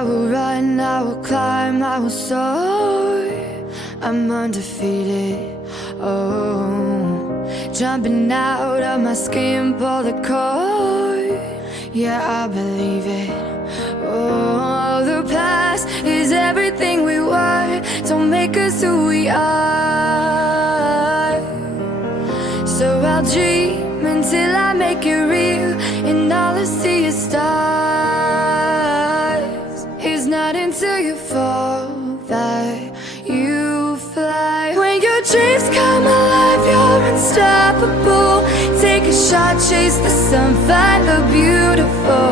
I will run, I will climb, I will soar. I'm undefeated, oh. Jumping out of my skin, pull the cord. Yeah, I believe it. Oh, the past is everything we were. Don't make us who we are. So I'll dream until I make it real, and all I see is stars. It's not until you fall that you fly. When your dreams come alive, you're unstoppable. Take a shot, chase the sun, find the beautiful.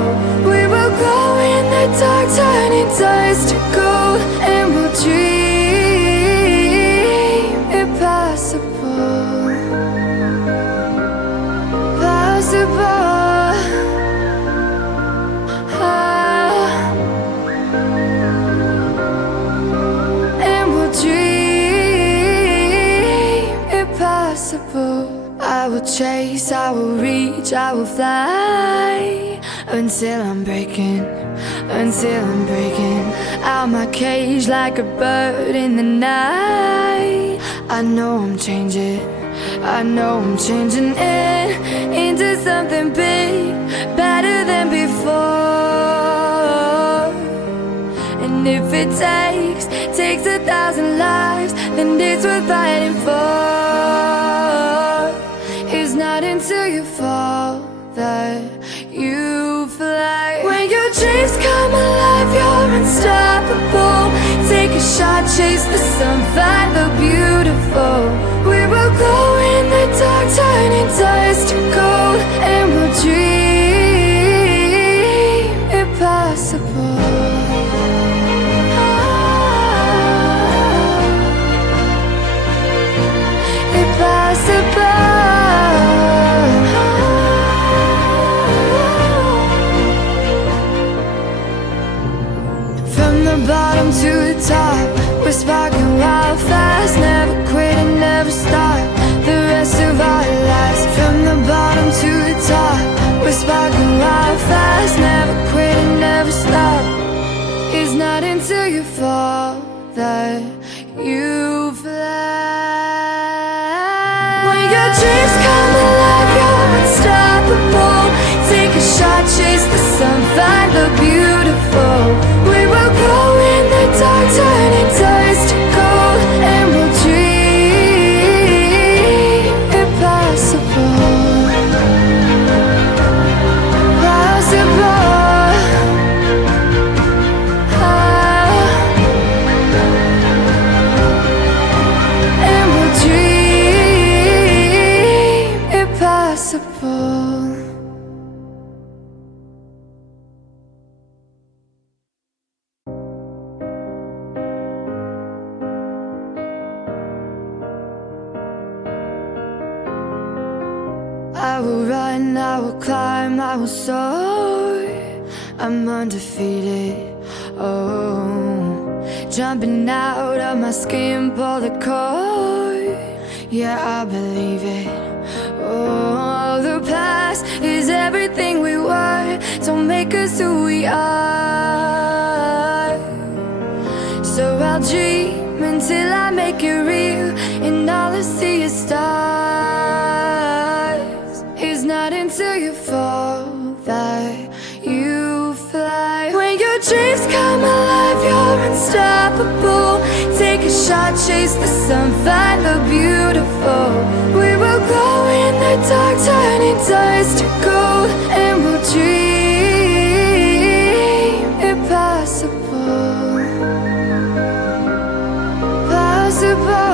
We will glow in the dark, turning dust to gold, and we'll dream impossible. Possible. And we'll dream impossible. I will chase, I will reach, I will fly until I'm breaking out my cage like a bird in the night. I know I'm changing it into something big, better than before. And if it takes 1,000 lives, then it's worth fighting for. It's not until you fall that you fly. When your dreams come alive, you're unstoppable. Take a shot, chase the sun, find the beautiful. We will go in the dark, turning dust to gold, and we'll dream impossible. Impossible. From the bottom to the top, we're sparking wild fast. Never quit and never stop the rest of our lives. From the bottom to the top, we're sparking wild fast. Never quit and never stop. It's not until you fall that you fly. When your dreams come alive, you're unstoppable. Take a shot, chase the sun, find the beautiful. We will glow in the dark, turning dust to gold, and we'll dream impossible. Possible. And we'll dream impossible. I will run, I will climb, I will soar. I'm undefeated, oh. Jumping out of my skin, pull the cord. Yeah, I believe it. Oh, the past is everything we were. Don't make us who we are. So I'll dream until I make it real, and all I see is stars. It's not until you fall that you fly. When your dreams come alive, you're unstoppable. Take a shot, chase the sun, find the beautiful. We will glow in the dark, turning dust to gold, and we'll dream impossible. Possible.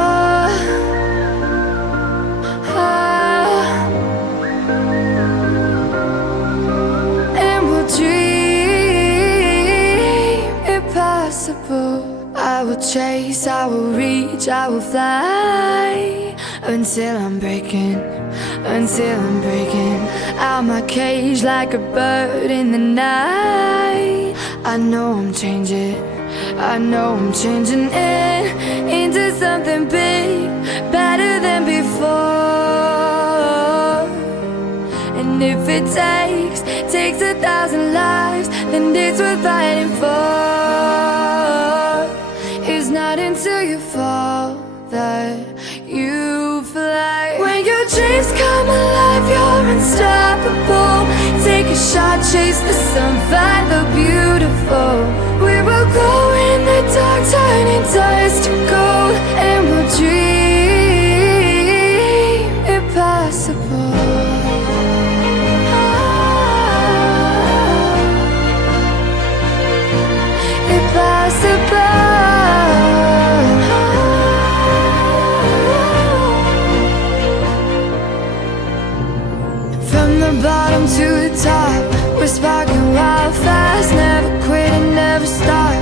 I will chase, I will reach, I will fly until I'm breaking out my cage like a bird in the night. I know I'm changing it into something big, better than before. And if it takes takes 1,000 lives, then it's worth fighting for. It's not until you fall that you fly. When your dreams come alive, you're unstoppable. Take a shot, chase the sun, find the beautiful. We will glow in the dark, turning dust to gold, and we'll dream impossible. From the bottom to the top, we're sparking wild fast. Never quit and never stop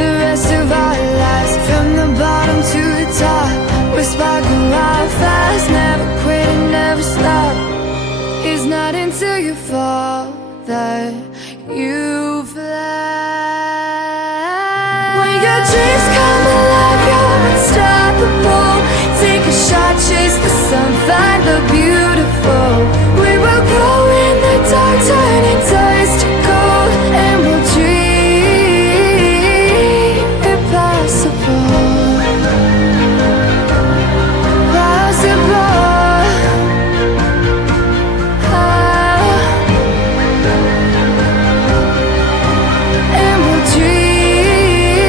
the rest of our lives. From the bottom to the top, we're sparking wild fast. Never quit and never stop. It's not until you fall that you fly. When your dreams come alive, you're unstoppable. Take a shot, chase the sun, find the beautiful. We will go in the dark, turning dust to gold, and we'll dream impossible. Possible. And we'll dream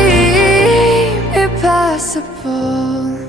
impossible.